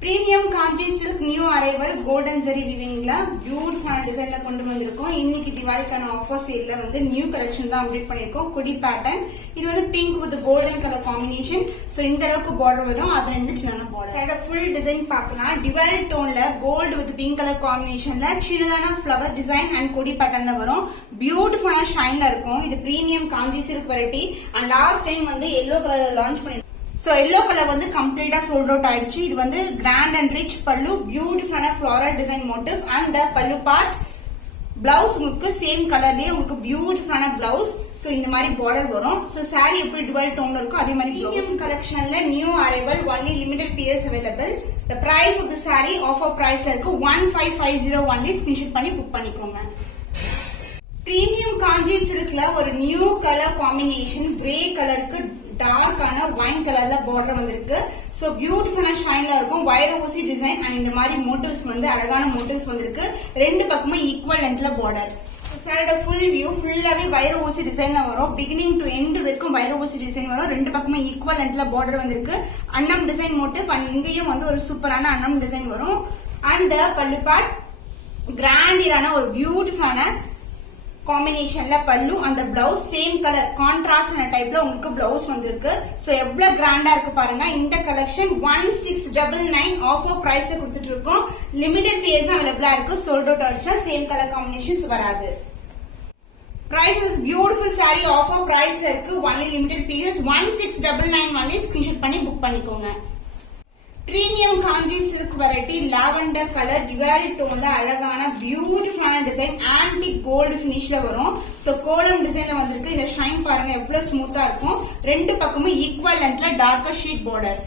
Premium Kanchi silk new arrival golden ஜெரி விவிங்ல பியூட்டிஃபுல்லான டிசைன்ல கொண்டு வந்திருக்கோம். இன்னைக்கு திவாலிக்கான ஆஃபர் சேல்ல வந்து நியூ கலெக்ஷன் தான் அப்டேட் பண்ணிருக்கோம். குடி பேட்டர்ன் இது வந்து pink with golden colour combination. So இந்த அளவுக்கு பார்டர் வரும். அது ரெண்டு சின்ன பார்டர். சைடுல ஃபுல் டிசைன் பார்க்கலாம். டிவைட் டோன்ல கோல்டு வித் பிங்க் கலர் காம்பினேஷன்ல சின்னதான ஃப்ளவர் டிசைன் அண்ட் கொடி பேட்டர்ன்ல வரும். பியூட்டிஃபுல்லான ஷைன்ல இருக்கும். இது premium Kanchi silk variety. And last time வந்து எல்லோ கலர்ல லான்ச் பண்ணி சோ எல்லோ கலர் வந்து கம்ப்ளீட்டா சோல்ட் அவுட் ஆயிடுச்சு. இது வந்து கிராண்ட் அண்ட் ரிச் பல்லு, பியூட்டிஃபுல்லான floral design motif and the pallu part. Blouse உங்களுக்கு சேம் கலர்லயே உங்களுக்கு பியூட்டிஃபுல்லான பிளவுஸ். சோ இந்த மாதிரி பார்டர் வரும். சோ சாரி எப்படி டுவல் டோன்ல இருக்கோ அதே மாதிரி பிரீமியம் கலெக்ஷன்ல new arrival only limited pieces available. The price of the sari offer பிரைஸ்ல இருக்கு. 1550 ஒன்லி ஸ்கிரீன்ஷாட் பண்ணி புக் பண்ணிக்கோங்க. பிரீமியம் காஞ்சி சில்க்ல ஒரு நியூ கலர் காம்பினேஷன் கிரே கலருக்கு டார்க்கான ஒயின் கலர்ல பார்டர் வந்திருக்கு. சோ பியூட்டிஃபுல்லான ஷைன்ல இருக்கும். வைர ஊசி டிசைன் அண்ட் இந்த மாதிரி மோட்டிவ்ஸ் வந்து அழகான மோட்டிவ்ஸ் வந்திருக்கு. ரெண்டு பக்கமும் ஈக்குவல் லென்த்ல பார்டர். சாரோட ஃபுல் வியூ ஃபுல்லாவே வைர ஊசி டிசைன்ல வரும். பிகினிங் டு எண்ட் வரைக்கும் வைர ஊசி டிசைன் வரும். ரெண்டு பக்கமும் ஈக்குவல் லென்த்ல பார்டர் வந்திருக்கு. அன்னம் டிசைன் மோட்டிவ் அண்ட் இங்கேயும் வந்து ஒரு சூப்பரான அன்னம் டிசைன் வரும். அண்ட் பல்லு பார்ட் கிராண்டியரான ஒரு பியூட்டிஃபுல்லான காம்பினேஷன்ல பல்லு அந்த பிளவுஸ் சேம் கலர் கான்ட்ராஸ்ட் டைப்ல உங்களுக்கு பிளவுஸ் வந்திருக்கு. சோ எவ்வளவு கிராண்டா இருக்கு பாருங்க. இந்த கலெக்ஷன் 1699 ஆஃபர் பிரைஸ் கொடுத்துட்டு இருக்கோம். லிமிடெட் பீஸ் அவைலபிளா இருக்கு. சோல்ட் அவுட் ஆயிடுச்சுனா சேம் கலர் காம்பினேஷன்ஸ் வராது. Price is beautiful saree offer price இருக்கு. only limited pieces 1699 only screenshot பண்ணி புக் பண்ணிக்கோங்க. Premium Kanchi silk variety lavender colour டிவைட் டோன்ல அழகான பியூட்டிஃபுல்லான டிசைன் ஆன்டிக் கோல்டு பினிஷ்ல வரும். சோ கோலம் டிசைன்ல வந்திருக்கு. இந்த ஷைன் பாருங்க எவ்வளவு ஸ்மூத்தா இருக்கும். ரெண்டு பக்கமும் ஈக்குவல் லென்த்ல darker shade border.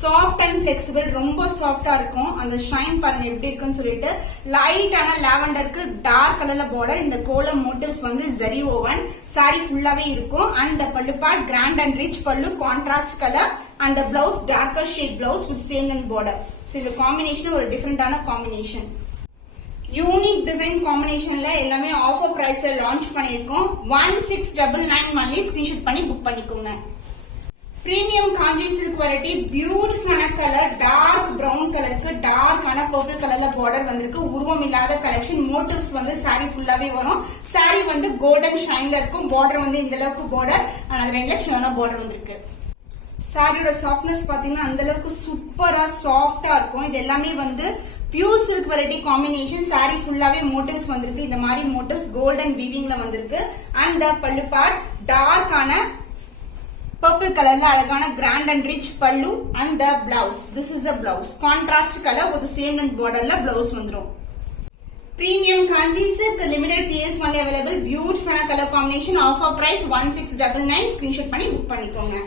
Soft and flexible ரொம்ப சாஃப்டா இருக்கும். அந்த ஷைன் பாருங்க எப்படி இருக்குன்னு சொல்லிட்டு லைட்டான லாவெண்டருக்கு டார்க் கலர்ல பார்டர். இந்த கோலம் மோட்டிவ்ஸ் வந்து ஜெரி ஓவன் சாரி ஃபுல்லாவே இருக்கும். And pallu part grand and rich பல்லு contrast colour and blouse darker shade blouse with same length border. So இந்த காம்பினேஷன் ஒரு டிஃபரெண்டான காம்பினேஷன். யூனிக் டிசைன் காம்பினேஷன்ல எல்லாமே ஆஃபர் பிரைஸ்ல லான்ச் பண்ணிருக்கோம். 1699 ஒன்லி ஸ்கிரீன்ஷாட் பண்ணி புக் பண்ணிக்கோங்க. பிரீமியம் காஞ்சி சில்க் வெரைட்டி பியூட்டிஃபுல்லான கலர் டார்க் பிரவுன் கலருக்கு டார்க்கான பர்பிள் கலர்ல பார்டர் வந்திருக்கு. உருவம் இல்லாத கலெக்ஷன். மோட்டிவ்ஸ் வந்து சாரி ஃபுல்லாவே வரும். சாரி வந்து கோல்டன் ஷைன்ல இருக்கும். பார்டர் வந்து இந்த அளவுக்கு பார்டர் அது ரெண்டு சின்ன பார்டர் வந்திருக்கு. சாரியோட சாஃப்ட்னஸ் பாத்தீங்கன்னா அந்த அளவுக்கு சூப்பரா சாஃப்டா இருக்கும். இது எல்லாமே வந்து pure silk variety combination. Sorry ஃபுல்லாவே மோட்டிவ்ஸ் வந்திருக்கு. இந்த மாதிரி மோட்டிவ்ஸ் கோல்டன் வீவிங்ல வந்திருக்கு. அண்ட் பல்லு பார்ட் டார்க்கான purple கலர்ல அழகான கிராண்ட் அண்ட் ரிச் பல்லு and the blouse. This is a blouse. Contrast color with the same length borderல blouse வந்துரும். Premium kanji silk limited PS only available. Beautiful color combination. Offer price 1699. Screenshot பண்ணி book பண்ணிக்கோங்க.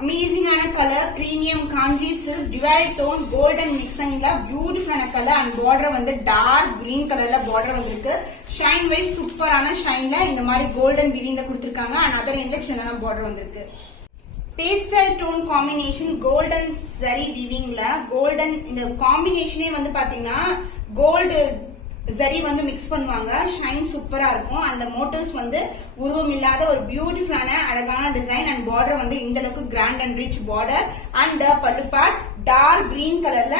அமேசிங்கான colour premium Kanchi silk divide tone golden மிக்சிங்ல பியூட்டிஃபுல்லான colour and border வந்து dark green கலர்ல border வந்திருக்கு. Shine wise சூப்பரான ஷைன்ல இந்த மாதிரி கோல்டன் வீவிங்ல கொடுத்திருக்காங்க. அண்ட் அதர் எண்ட்ல சின்னதான பார்டர் வந்திருக்கு. Pastel tone combination golden zari வீவிங்ல கோல்டன் இந்த காம்பினேஷனே வந்து பாத்தீங்கன்னா கோல்டு ஜரி வந்து மிக்ஸ் பண்ணுவாங்க. ஷைன் சூப்பரா இருக்கும். அந்த மோட்டிவ்ஸ் வந்து உருவம் இல்லாத ஒரு பியூட்டிஃபுல்லான அழகான டிசைன் அண்ட் பார்டர் வந்து இந்த அளவுக்கு grand and rich border. And pallu part dark green கலர்ல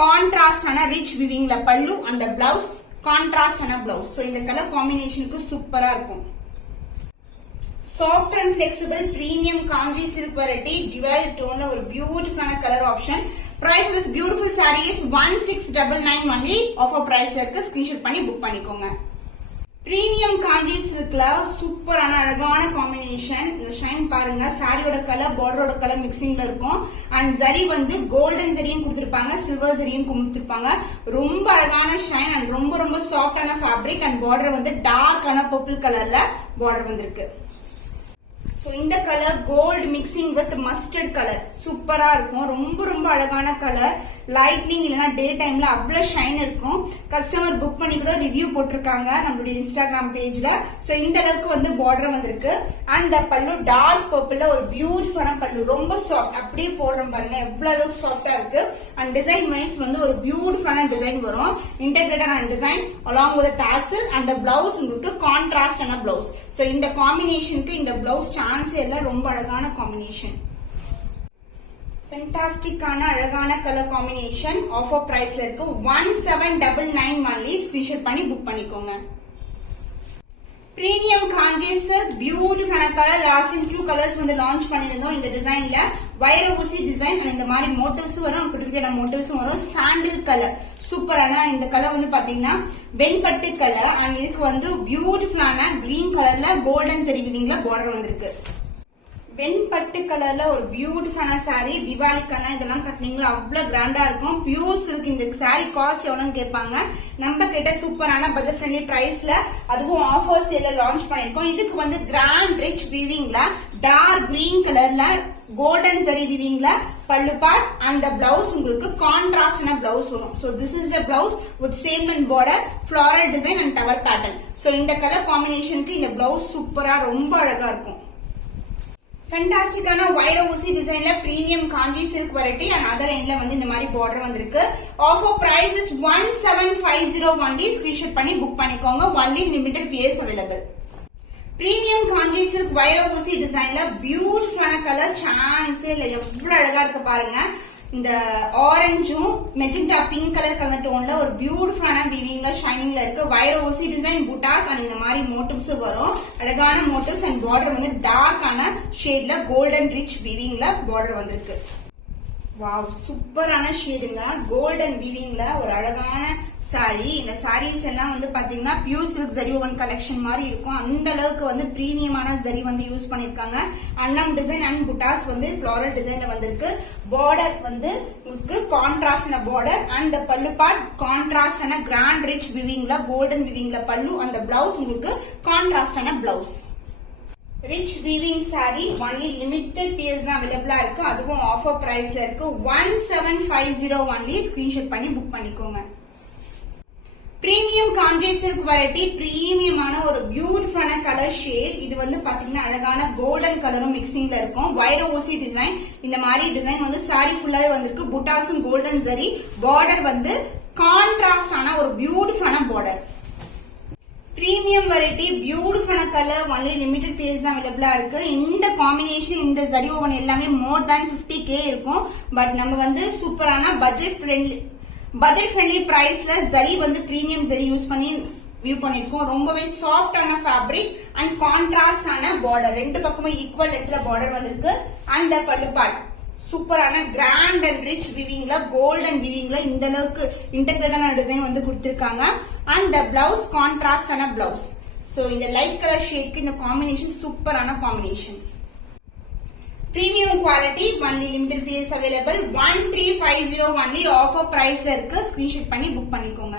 கான்ட்ராஸ்டான ரிச் விவிங்ல பல்லு அந்த பிளவுஸ் கான்ட்ராஸ்டான பிளவுஸ். சோ இந்த கலர் காம்பினேஷனுக்கு சூப்பரா இருக்கும். Soft and flexible premium Kanchi silk variety டிவைட் டோன்ல ஒரு பியூட்டிஃபுல்லான colour option. Price of this beautiful saree is 1699 only. Offer price இருக்கு. ஸ்கிரீன்ஷாட் பண்ணி புக் பண்ணிக்கோங்க. பிரீமியம் காஞ்சி சில்க்ல சூப்பரான அழகான காம்பினேஷன். இந்த ஷைன் பாருங்க. சாரியோட கலர் பார்டரோட கலர் மிக்சிங்ல இருக்கும். அண்ட் ஜரி வந்து கோல்டன் ஜரியும் கொடுத்திருப்பாங்க. சில்வர் ஜரியும் கொடுத்திருப்பாங்க. ரொம்ப அழகான ஷைன் அண்ட் ரொம்ப ரொம்ப சாஃப்டான ஃபேப்ரிக் அண்ட் பார்டர் வந்து டார்க்கான பர்பிள் கலர்ல பார்டர் வந்திருக்கு. சோ இந்த colour gold mixing with mustard colour சூப்பரா இருக்கும். ரொம்ப ரொம்ப அழகான கலர். லைட்னிங் இல்லனா டே டைம்ல அவ்வளவு ஷைன் இருக்கும். கஸ்டமர் புக் பண்ணி கூட ரிவ்யூ போட்டிருக்காங்க நம்மளுடைய இன்ஸ்டாகிராம் பேஜ்ல. சோ இந்த அளவுக்கு வந்து பார்டர் வந்திருக்கு. அண்ட் பல்லு டார்க் பர்பிள்ல ஒரு பியூட்டிஃபுல்லான பல்லு. ரொம்ப சாஃப்ட். அப்படியே போடுறோம் பாருங்க எவ்வளவு அளவுக்கு சாஃப்டா இருக்கு. அண்ட் டிசைன் வைஸ் வந்து ஒரு பியூட்டிஃபுல்லான டிசைன் வரும். இன்டெகிரேட்டடான design along with tassel and blouse உங்களுக்கு கான்ட்ராஸ்டான பிளவுஸ். சோ இந்த காம்பினேஷனுக்கு இந்த பிளவுஸ் சான்ஸ் எல்லாம் ரொம்ப அழகான காம்பினேஷன். ஃபென்டாஸ்டிக்கான அழகான கலர் காம்பினேஷன் ஆஃபர் பிரைஸ்ல இருக்கு 1799 only. ஸ்கிரீன்ஷாட் பண்ணி புக் பண்ணிக்கோங்க. பிரீமியம் காஞ்சி சில்க் பியூட்டிஃபுல்லான கலர். லாஸ்ட் டைம் 2 கலர்ஸ் வந்து லான்ச் பண்ணிருந்தோம் இந்த டிசைன்ல. வைர ஊசி டிசைன் இந்த மாதிரி மோட்டிவ்ஸ் வரும், குட்டியான மோட்டிவ்ஸ் வரும். சாண்டில் கலர் சூப்பரான இந்த கலர் வந்து பாத்தீங்கன்னா வெண்பட்டு கலர் அண்ட் இதுக்கு வந்து பியூட்டிஃபுல்லான கிரீன் கலர்ல கோல்டன் ஜெரி வீவிங்ல பார்டர் வந்திருக்கு. வெண்பட்டு கலர்ல ஒரு பியூட்டிஃபுல்லான சாரி. தீபாவளிக்கான இதெல்லாம் கட்டினீங்களா அவ்வளவு கிராண்டா இருக்கும். Pure silk. இந்த சாரி காஸ்ட் எவ்வளவுன்னு கேட்பாங்க. நம்ம கிட்ட சூப்பரான பட்ஜெட் ஃப்ரெண்ட்லி பிரைஸ்ல அதுவும் ஆஃபர் சேல்ல லான்ச் பண்ணிருக்கோம். இதுக்கு வந்து கிராண்ட் ரிச் வீவிங்ல டார்க் கிரீன் கலர்ல கோல்டன் ஜரி வீவிங்ல பல்லு பார்ட் அண்ட் the blouse உங்களுக்கு கான்ட்ராஸ்டான பிளவுஸ் வரும். So this is the blouse with same and border, floral design and tower pattern. So இந்த கலர் காம்பினேஷனுக்கு இந்த பிளவுஸ் சூப்பரா ரொம்ப அழகா இருக்கும். ஃபென்டாஸ்டிக்கான வைர ஊசி டிசைன்ல premium Kanchi silk variety and other எண்ட்ல வந்து இந்த மாதிரி பார்டர் வந்திருக்கு. Offer price is 1750 only. Screenshot பண்ணி புக் பண்ணிக்கோங்க. only limited pairs available. Premium Kanchi silk வைர ஊசி டிசைன்ல பியூட்டிஃபுல்லான கலர். சான்ஸ் இல்ல எவ்வளவு அழகா இருக்கு பாருங்க. இந்த ஆரஞ்சும் மெஜெண்டா பிங்க் கலர் கலர் டோன்ல ஒரு பியூட்டிஃபுல்லான வீவிங்ல ஷைனிங்ல இருக்கு. வைர ஊசி டிசைன் புட்டாஸ் அண்ட் இந்த மாதிரி மோட்டிவ்ஸ் வரும். அழகான மோட்டிவ்ஸ் அண்ட் பார்டர் வந்து டார்க்கான ஷேட்ல கோல்டன் ரிச் வீவிங்ல பார்டர் வந்திருக்கு. வாவ் சூப்பரான ஷேடுங்க. கோல்டன் வீவிங்ல ஒரு அழகான சாரி. இந்த சாரீஸ் எல்லாம் வந்து பாத்தீங்கன்னா pure silk zari woven collection மாதிரி இருக்கும். அந்த அளவுக்கு வந்து பிரீமியமான ஜரி வந்து யூஸ் பண்ணிருக்காங்க. அன்னம் டிசைன் அண்ட் புட்டாஸ் வந்து ஃபிளாரல் டிசைன்ல வந்திருக்கு. பார்டர் வந்து உங்களுக்கு கான்ட்ராஸ்டான பார்டர் அண்ட் பல்லு பார்ட் கான்ட்ராஸ்டான கிராண்ட் ரிச் வீவிங்ல கோல்டன் வீவிங்ல பல்லு. அந்த பிளவுஸ் உங்களுக்கு கான்ட்ராஸ்டான blouse. Rich weaving sari. Only limited piece தான் அவைலபிளா இருக்கு. அதுவும் ஆஃபர் பிரைஸ்ல இருக்கு. 1750 only. ஸ்கிரீன்ஷாட் பண்ணி புக் பண்ணிக்கோங்க. Premium Kanchi silk variety. பிரீமியமான ஒரு பியூட்டிஃபுல்லான கலர் ஷேட். இது வந்து பாத்தீங்கன்னா அழகான கோல்டன் கலரும் மிக்சிங்ல இருக்கும். வைர ஊசி டிசைன். இந்த மாதிரி டிசைன் வந்து சாரி ஃபுல்லாவே வந்திருக்கு. புட்டாஸும் கோல்டன் ஜரி. பார்டர் வந்து கான்ட்ராஸ்டான ஒரு பியூட்டிஃபுல்லான பார்டர். பிரீமியம் வெரைட்டி பியூட்டிஃபுல்லான கலர். ஒன்லி லிமிடெட் பீஸ் தான் அவைலபிளா இருக்கு. இந்த காம்பினேஷன் இந்த ஜரி ஓவன் எல்லாமே மோர் தேன் 50k இருக்கும். பட் நம்ம வந்து சூப்பரான பட்ஜெட் ஃப்ரெண்ட்லி பிரைஸ்ல ஜரி வந்து பிரீமியம் ஜரி யூஸ் பண்ணி வியூ பண்ணிருக்கோம். ரொம்பவே சாஃப்டான ஃபேப்ரிக் அண்ட் கான்ட்ராஸ்டான பார்டர். ரெண்டு பக்கமும் ஈக்குவல் லென்த்ல பார்டர் வந்திருக்கு. அண்ட் பல்லு பார்ட் சூப்பரான கிராண்ட் அண்ட் ரிச் வீவிங்ல கோல்டன் வீவிங்ல இந்த அளவுக்கு இன்டெகிரேட்டான டிசைன் வந்து கொடுத்திருக்காங்க. அண்ட் பிளவுஸ் கான்ட்ராஸ்டான பிளவுஸ். சோ இந்த லைட் கலர் ஷேட்க்கு இந்த காம்பினேஷன் சூப்பரான combination. Premium quality. Only limited piece available. 1350 only. Offer பிரைஸ்ல இருக்கு. ஸ்கிரீன்ஷாட் பண்ணி புக் பண்ணிக்கோங்க.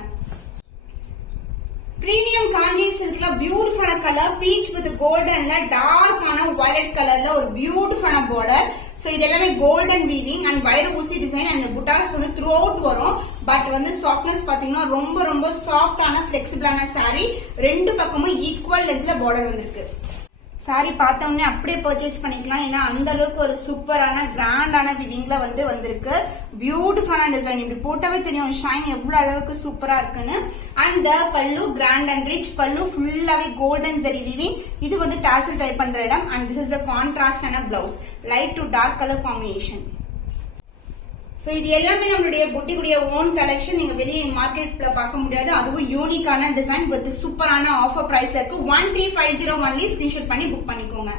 பிரீமியம் காஞ்சி சில்க்ல பியூட்டிஃபுல்லான கலர். பீச் வித் கோல்டன்ல டார்க்கான வயலட் கலர்ல ஒரு பியூட்டிஃபுல்லான பார்டர். சோ இது எல்லாமே கோல்டன் வீவிங் அண்ட் வைர ஊசி டிசைன் அண்ட் புட்டாஸ் வந்து த்ரூ அவுட் வரும். பட் வந்து சாஃப்ட்னஸ் பாத்தீங்கன்னா ரொம்ப ரொம்ப சாஃப்டான பிளெக்சிபிளான சாரி. ரெண்டு பக்கமும் ஈக்குவல் லென்த்ல பார்டர் வந்திருக்கு. சாரி பார்த்தோம்னே அப்படியே பர்ச்சேஸ் பண்ணிக்கலாம். ஏன்னா அந்த அளவுக்கு ஒரு சூப்பரான கிராண்டான வீவிங்ல வந்து வந்திருக்கு. பியூட்டிஃபுல்லான டிசைன். இப்படி போட்டாவே தெரியும் ஷைன் எவ்வளவு அளவுக்கு சூப்பரா இருக்குன்னு. அண்ட் பல்லு கிராண்ட் அண்ட் ரிச் பல்லு ஃபுல்லாவே கோல்டன் ஜரி வீவிங். இது வந்து டாசல் டைப் பண்ற இடம். அண்ட் திஸ் இஸ் a கான்ட்ராஸ்டான blouse. Light to dark colour combination. So இது எல்லாமே நம்மளுடைய புட்டிக்குடைய ஓன் கலெக்ஷன். நீங்க வெளியே மார்க்கெட்ல பார்க்க முடியாது. அதுவும் யூனிக்கான டிசைன் வித் சூப்பரான ஆஃபர் பிரைஸ்ல இருக்கு. 1350 only. ஸ்கிரீன்ஷாட் பண்ணி புக் பண்ணிக்கோங்க.